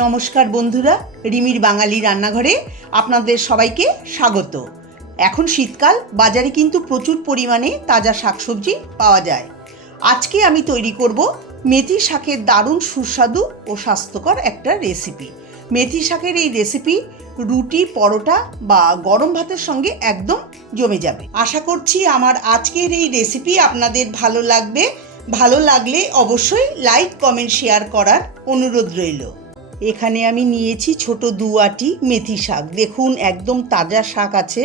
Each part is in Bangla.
নমস্কার বন্ধুরা, রিমির বাঙালি রান্নাঘরে আপনাদের সবাইকে স্বাগত। এখন শীতকাল, বাজারে কিন্তু প্রচুর পরিমাণে তাজা শাকসবজি পাওয়া যায়। আজকে আমি তৈরি করব মেথি শাকের দারুণ সুস্বাদু ও স্বাস্থ্যকর একটা রেসিপি। মেথি শাকের এই রেসিপি রুটি, পরোটা বা গরম ভাতের সঙ্গে একদম জমে যাবে। আশা করছি আমার আজকের এই রেসিপি আপনাদের ভালো লাগবে। ভালো লাগলে অবশ্যই লাইক, কমেন্ট, শেয়ার করার অনুরোধ রইল। এখানে আমি নিয়েছি ছোট দু আটি মেথি শাক। দেখুন, একদম তাজা শাক আছে।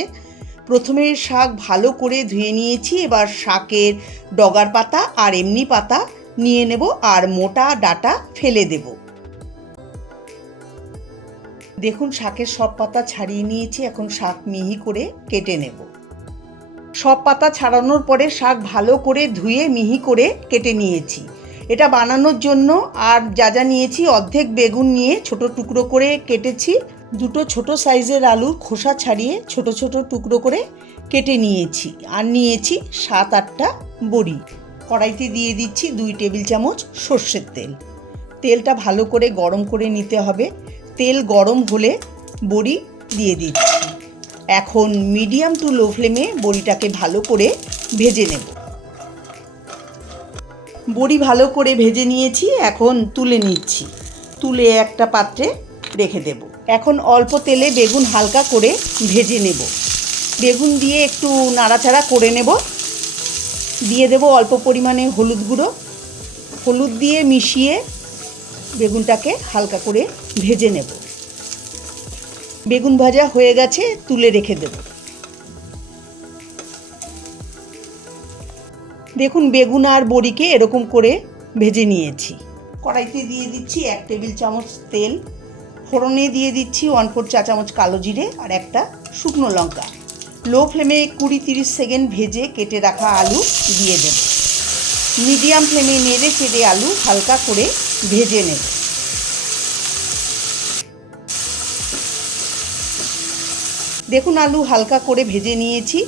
প্রথমে শাক ভালো করে ধুয়ে নিয়েছি, এবার শাকের ডগার পাতা আর এমনি পাতা নিয়ে নেব আর মোটা ডাটা ফেলে দেব। দেখুন, শাকের সব পাতা ছাড়িয়ে নিয়েছি, এখন শাক মিহি করে কেটে নেব। সব পাতা ছাড়ানোর পরে শাক ভালো করে ধুয়ে মিহি করে কেটে নিয়েছি। এটা বানানোর জন্য আর যা যা নিয়েছি, অর্ধেক বেগুন নিয়ে ছোট টুকরো করে কেটেছি। দুটো ছোট সাইজের আলুর খোসা ছাড়িয়ে ছোট ছোট টুকরো করে কেটে নিয়েছি। আর নিয়েছি সাত আটটা বড়ি। কড়াইতে দিয়ে দিচ্ছি দুই টেবিল চামচ সর্ষের তেল। তেলটা ভালো করে গরম করে নিতে হবে। তেল গরম হলে বড়ি দিয়ে দিচ্ছি। এখন মিডিয়াম টু লো ফ্লেমে বড়িটাকে ভালো করে ভেজে নেব। বড়ি ভালো করে ভেজে নিয়েছি, এখন তুলে নিচ্ছি। তুলে একটা পাত্রে রেখে দেব। এখন অল্প তেলে বেগুন হালকা করে ভেজে নেব। বেগুন দিয়ে একটু নাড়াচাড়া করে নেব। দিয়ে দেব অল্প পরিমাণে হলুদ গুঁড়ো। হলুদ দিয়ে মিশিয়ে বেগুনটাকে হালকা করে ভেজে নেব। বেগুন ভাজা হয়ে গেছে, তুলে রেখে দেব। দেখুন, বেগুন আর বড়িকে এরকম করে ভেজে নিয়েছি। কড়াইতে দিয়ে দিচ্ছি এক টেবিল চামচ তেল, ফোড়নে দিয়ে দিচ্ছি ওয়ান ফোর চা চামচ কালো জিরে আর একটা শুকনো লঙ্কা। লো ফ্লেমে কুড়ি তিরিশ সেকেন্ড ভেজে কেটে রাখা আলু দিয়ে দেব। মিডিয়াম ফ্লেমে নেড়ে চেড়ে আলু হালকা করে ভেজে নেব। দেখুন, আলু হালকা করে ভেজে নিয়েছি।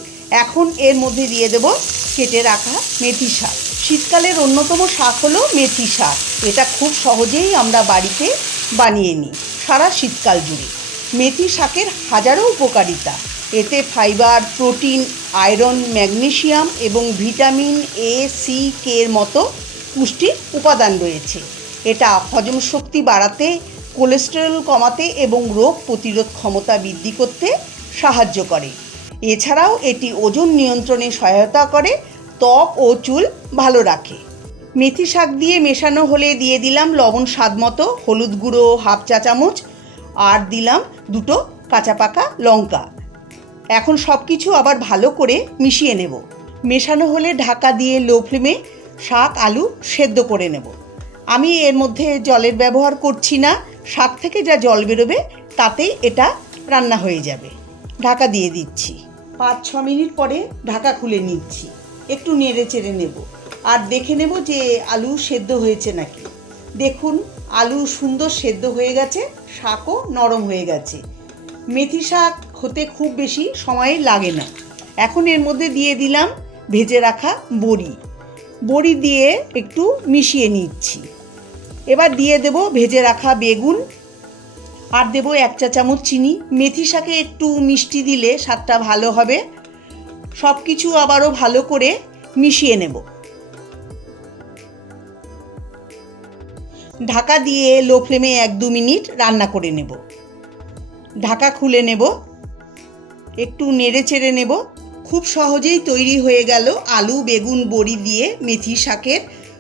এখন এর মধ্যে দিয়ে দেব কেটে রাখা মেথি শাক। শীতকালের অন্যতম শাক হলো মেথি শাক। এটা খুব সহজেই আমরা বাড়িতে বানিয়ে নিই, সারা শীতকাল জুড়ে। মেথি শাকের হাজারো উপকারিতা। এতে ফাইবার, প্রোটিন, আয়রন ম্যাগনেশিয়াম এবং ভিটামিন এ, সি, কে এর মতো পুষ্টির উপাদান রয়েছে। এটা হজম শক্তি বাড়াতে, কোলেস্টেরল কমাতে এবং রোগ প্রতিরোধ ক্ষমতা বৃদ্ধি করতে সাহায্য করে। এছাড়াও এটি ওজন নিয়ন্ত্রণে সহায়তা করে, ত্বক ও চুল ভালো রাখে। মেথি শাক দিয়ে মেশানো হলে দিয়ে দিলাম লবণ স্বাদ মতো, হলুদ গুঁড়ো হাফ চা চামচ, আর দিলাম দুটো কাঁচা পাকা লঙ্কা। এখন সব কিছু আবার ভালো করে মিশিয়ে নেব। মেশানো হলে ঢাকা দিয়ে লো ফ্লেমে শাক, আলু সেদ্ধ করে নেব। আমি এর মধ্যে জলের ব্যবহার করছি না, শাক থেকে যা জল বেরোবে তাতেই এটা রান্না হয়ে যাবে। ঢাকা দিয়ে দিচ্ছি। পাঁচ ছ মিনিট পরে ঢাকা খুলে নিচ্ছি। একটু নেড়ে চেড়ে নেব। আর দেখে নেব যে আলু সেদ্ধ হয়েছে নাকি। দেখুন, আলু সুন্দর সেদ্ধ হয়ে গেছে, শাকও নরম হয়ে গেছে। মেথি শাক হতে খুব বেশি সময় লাগে না। এখন এর মধ্যে দিয়ে দিলাম ভেজে রাখা বড়ি। বড়ি দিয়ে একটু মিশিয়ে নিচ্ছি। এবার দিয়ে দেব ভেজে রাখা বেগুন আর দেব এক চা চামচ চিনি। মেথি শাকে একটু মিষ্টি দিলে স্বাদটা ভালো হবে। সব কিছু আবারও ভালো করে মিশিয়ে নেব। ঢাকা দিয়ে লো ফ্লেমে এক দু মিনিট রান্না করে নেব। ঢাকা খুলে নেব। একটু নেড়ে চেড়ে নেব। খুব সহজেই তৈরি হয়ে গেল আলু, বেগুন, বড়ি দিয়ে মেথি শাকের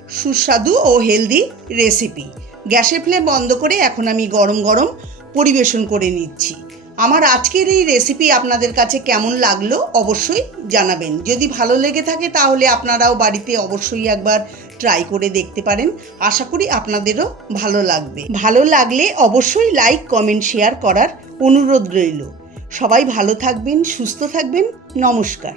সুস্বাদু ও হেলদি রেসিপি। গ্যাসের ফ্লেম বন্ধ করে এখন আমি গরম গরম পরিবেশন করে নিচ্ছি। আমার আজকের এই রেসিপি আপনাদের কাছে কেমন লাগল অবশ্যই জানাবেন। যদি ভালো লেগে থাকে তাহলে আপনারাও বাড়িতে অবশ্যই একবার ট্রাই করে দেখতে পারেন। আশা করি আপনাদেরও ভালো লাগবে। ভালো লাগলে অবশ্যই লাইক কমেন্ট শেয়ার করার অনুরোধ রইল। সবাই ভালো থাকবেন, সুস্থ থাকবেন। নমস্কার।